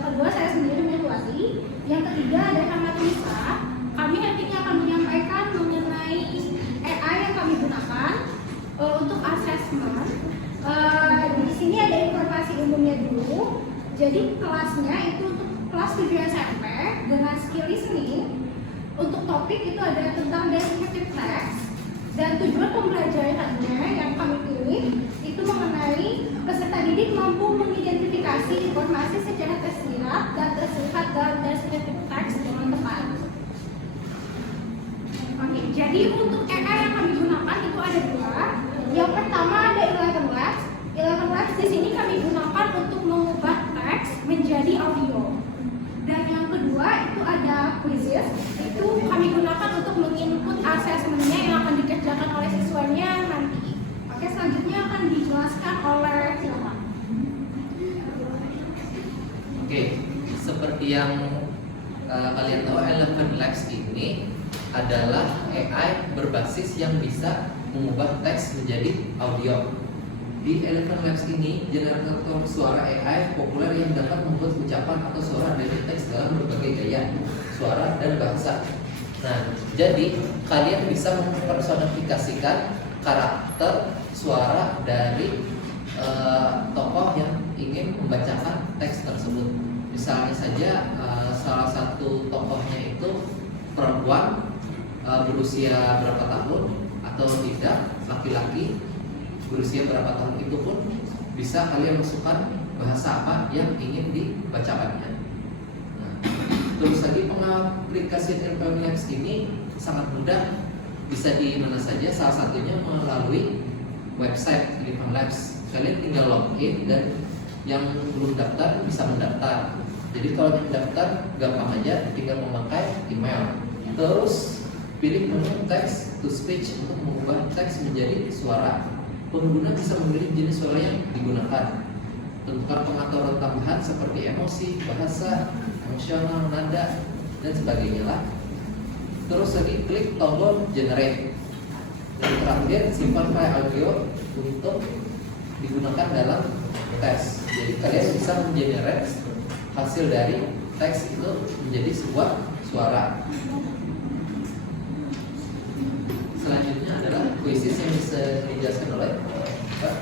kedua saya sendiri Melwati. Yang ketiga ada Hamad Nisa. Kami nantinya akan menyampaikan mengenai AI yang kami gunakan untuk assessment. Di sini ada informasi umumnya dulu. Jadi kelasnya itu untuk kelas 7 SMP dengan skill listening. Untuk topik itu ada tentang descriptive text, dan tujuan pembelajarannya yang kami pilih itu mengenai peserta didik mampu mengidentifikasi informasi secara tersirat dan terlihat dalam descriptive text dengan tepat. Oke, jadi untuk AI yang kami gunakan itu ada dua. Yang pertama ada Eleven Labs. Eleven Labs di sini kami gunakan untuk mengubah teks menjadi audio. Dan yang kedua itu ada quizzes. Itu kami gunakan untuk menginput asesmennya yang akan dikerjakan oleh siswanya nanti. Oke, selanjutnya akan dijelaskan oleh siapa? Oke, seperti yang kalian tahu, Eleven Labs ini adalah AI berbasis yang bisa mengubah teks menjadi audio. Di Eleven Labs ini, generator suara AI populer yang dapat membuat ucapan atau suara dari teks dalam berbagai gaya, suara, dan bahasa. Nah, jadi kalian bisa mempersonifikasikan karakter suara dari tokoh yang ingin membacakan teks tersebut. Misalnya saja salah satu tokohnya itu perempuan berusia berapa tahun atau tidak, laki-laki berusia berapa tahun, itu pun bisa kalian masukkan bahasa apa yang ingin dibacakannya. Nah, terus lagi pengaplikasian Eleven Labs ini sangat mudah, bisa di mana saja, salah satunya melalui website Eleven Labs. Kalian tinggal login dan yang belum daftar bisa mendaftar. Jadi kalau yang daftar gampang aja, tinggal memakai email. Terus pilih menu text to speech untuk mengubah teks menjadi suara. Pengguna bisa memilih jenis suara yang digunakan, tentukan pengaturan tambahan seperti emosi, bahasa, emosional, nada, dan sebagainya lah. Terus lagi klik tombol generate. Dan terakhir simpan file audio untuk digunakan dalam tes. Jadi kalian bisa mengenerate hasil dari teks itu menjadi sebuah suara. Selanjutnya adalah quizzes yang bisa dijelaskan oleh Pak.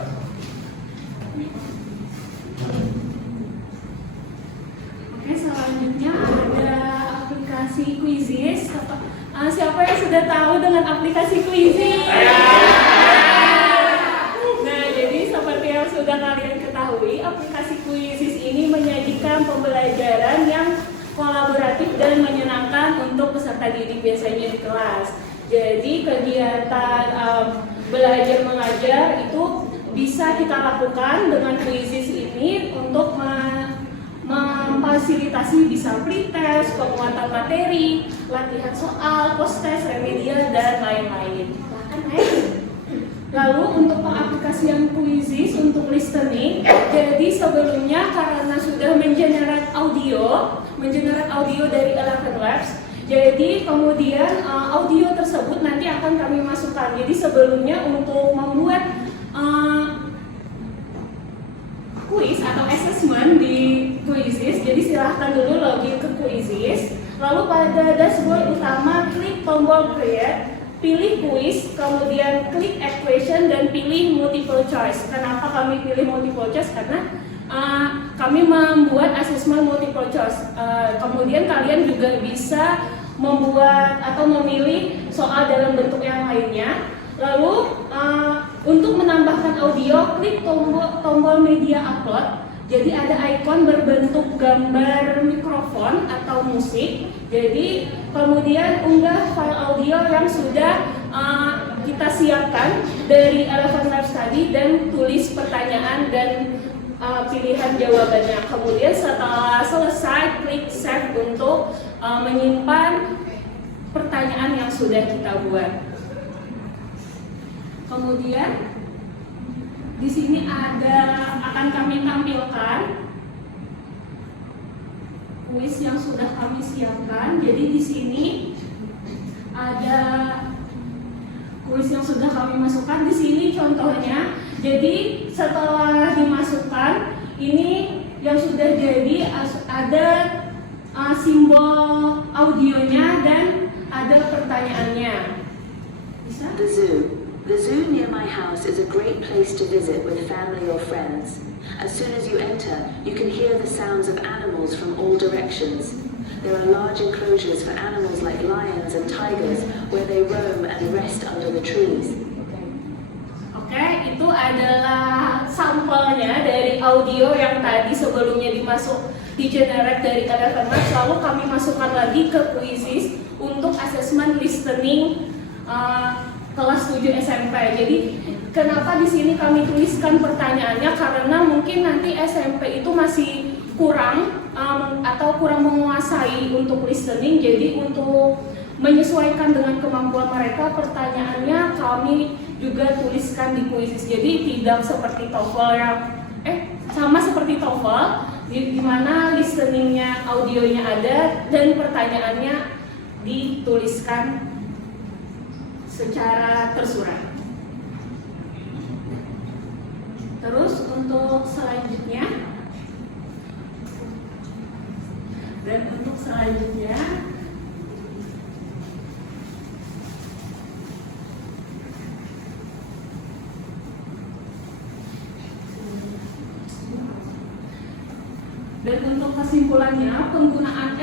Oke, selanjutnya ada aplikasi quizzes. Siapa yang sudah tahu dengan aplikasi quizzes? Nah, jadi seperti yang sudah kalian ketahui, aplikasi quizzes ini menyajikan pembelajaran yang kolaboratif dan menyenangkan untuk peserta didik biasanya di kelas. Jadi kegiatan belajar mengajar itu bisa kita lakukan dengan quizzes ini untuk memfasilitasi bisa pretest, penguatan materi, latihan soal, post-test, remedial, dan lain-lain. Lalu untuk pengaplikasian quizzes untuk listening, jadi sebelumnya karena sudah mengenerate audio dari Eleven Labs, jadi kemudian audio tersebut nanti akan kami masukkan. Jadi sebelumnya untuk membuat quiz atau assessment di quizzes, jadi silahkan dulu login ke quizzes. Lalu pada dashboard utama klik tombol create, pilih quiz, kemudian klik add question dan pilih multiple choice. Kenapa kami pilih multiple choice? Karena kami membuat assessment multiple choice. Kemudian kalian juga bisa membuat atau memilih soal dalam bentuk yang lainnya. Lalu untuk menambahkan audio, klik tombol media upload. Jadi ada ikon berbentuk gambar mikrofon atau musik. Jadi kemudian unggah file audio yang sudah kita siapkan dari Eleven Labs tadi dan tulis pertanyaan dan pilihan jawabannya. Kemudian setelah selesai klik save untuk menyimpan pertanyaan yang sudah kita buat. Kemudian di sini akan kami tampilkan kuis yang sudah kami siapkan. Jadi di sini ada kuis yang sudah kami masukkan. Di sini contohnya. Jadi setelah dimasukkan, ini yang sudah jadi ada simbol audionya dan ada pertanyaannya. Bisa? The zoo. The zoo near my house is a great place to visit with family or friends. As soon as you enter, you can hear the sounds of animals from all directions. There are large enclosures for animals like lions and tigers where they roam and rest under the trees. Oke, itu adalah sampelnya dari audio yang tadi sebelumnya di generate dari Eleven Labs, lalu kami masukkan lagi ke Quizzes untuk assessment listening kelas 7 SMP. Jadi kenapa di sini kami tuliskan pertanyaannya, karena mungkin nanti SMP itu masih kurang atau kurang menguasai untuk listening. Jadi untuk menyesuaikan dengan kemampuan mereka, pertanyaannya kami juga tuliskan di Quizzes. Jadi tidak seperti TOEFL yang sama seperti TOEFL di mana listeningnya, audionya ada dan pertanyaannya dituliskan secara tersurat. Terus untuk selanjutnya dan untuk kesimpulannya, penggunaan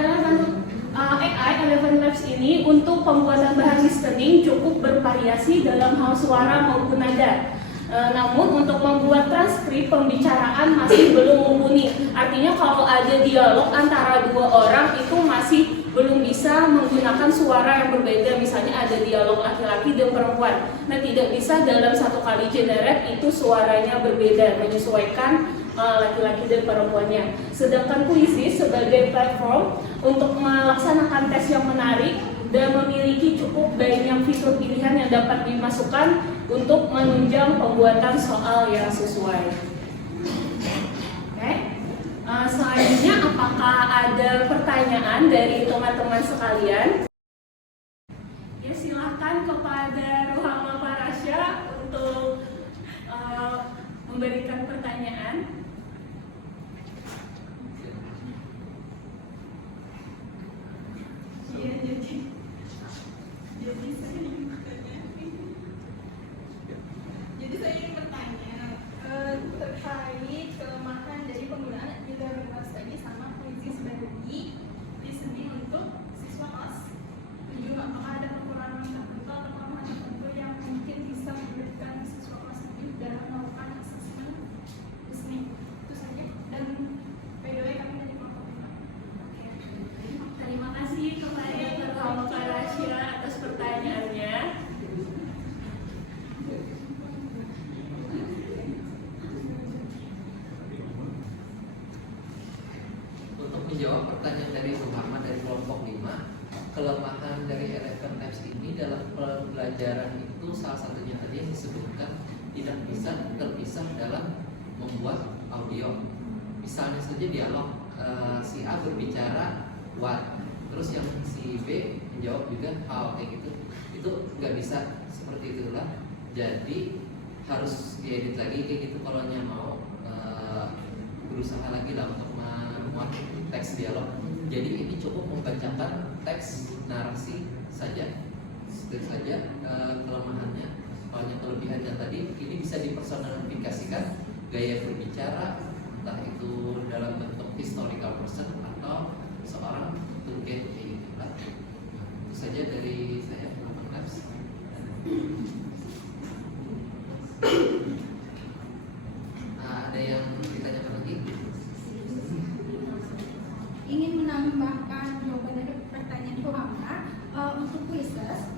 Eleven Labs ini untuk pembuatan bahan listening cukup bervariasi dalam hal suara maupun nada. Namun untuk membuat transkrip pembicaraan masih belum mumpuni. Artinya kalau ada dialog antara dua orang itu masih belum bisa menggunakan suara yang berbeda. Misalnya ada dialog laki-laki dan perempuan. Nah, tidak bisa dalam satu kali generate itu suaranya berbeda, menyesuaikan laki-laki dan perempuannya. Sedangkan Quizzes sebagai platform untuk melaksanakan tes yang menarik dan memiliki cukup banyak fitur pilihan yang dapat dimasukkan untuk menunjang pembuatan soal yang sesuai. Oke. Selanjutnya, apakah ada pertanyaan dari teman-teman sekalian? Ya, silahkan kepada Ruhama Parasya untuk memberikan pertanyaan. Iya, jadi saya ingin bertanya terkait kelemahan dari penggunaan Eleven Labs tadi sama Quizzes bagi listening untuk siswa kelas 7. Apakah ada kekurangan tertentu atau kelemahan tertentu yang mungkin bisa memberikan siswa kelas 7 dalam melakukan assessment listening? Itu saja. Dan by the way, kami dari kelompok 5. Terima kasih kepada Ruhama Parasya atas pertanyaannya. Menjawab pertanyaan dari Ruhama dari kelompok 5, kelemahan dari Eleven Labs ini dalam pembelajaran itu salah satunya tadi yang disebutkan tidak bisa terpisah dalam membuat audio. Misalnya saja dialog, si A berbicara what, terus yang si B menjawab juga how, kayak gitu. Itu nggak bisa seperti itulah. Jadi harus diedit lagi kayak gitu kalau mau berusaha lagi lah untuk memuat teks dialog. Jadi ini cukup membacakan teks narasi saja. Itu saja kelemahannya. Kalau yang kelebihannya tadi, ini bisa dipersonifikasikan gaya berbicara, entah itu dalam bentuk historical person atau seorang tourguide kayak gitu lah. Itu saja dari saya, Eleven Labs. Ada yang ditanyakan lagi? Ingin menambahkan jawaban dari pertanyaan Ruhama, untuk quizzes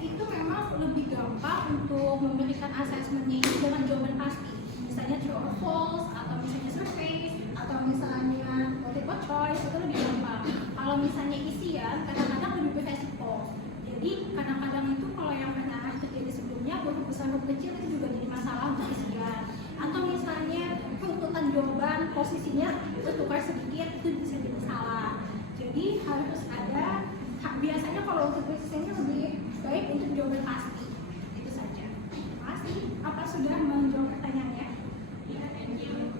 itu memang lebih gampang untuk memberikan assessmentnya itu dengan jawaban pasti. Misalnya true or false, atau misalnya survey, atau misalnya multiple choice, itu lebih gampang. Kalau misalnya isian, kadang-kadang lebih beresiko. Jadi kadang-kadang itu kalau yang pernah terjadi sebelumnya, huruf besar huruf kecil itu juga jadi masalah untuk isian. Atau misalnya runtutan jawaban posisinya tertukar sedikit, itu bisa jadi salah. Jadi harus ada, biasanya kalau untuk quiznya lebih baik untuk jawaban pasti. Itu saja. Terima kasih. Apa sudah menjawab pertanyaannya? Ya, thank you.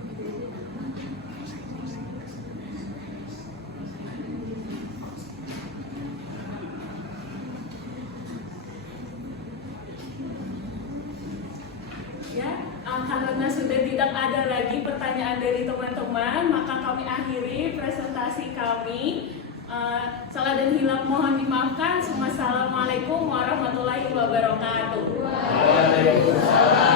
karena sudah tidak ada lagi pertanyaan dari teman-teman, maka kami akhiri presentasi kami. Salah dan hilaf mohon dimaafkan. Wassalamualaikum warahmatullahi wabarakatuh. Waalaikumsalam.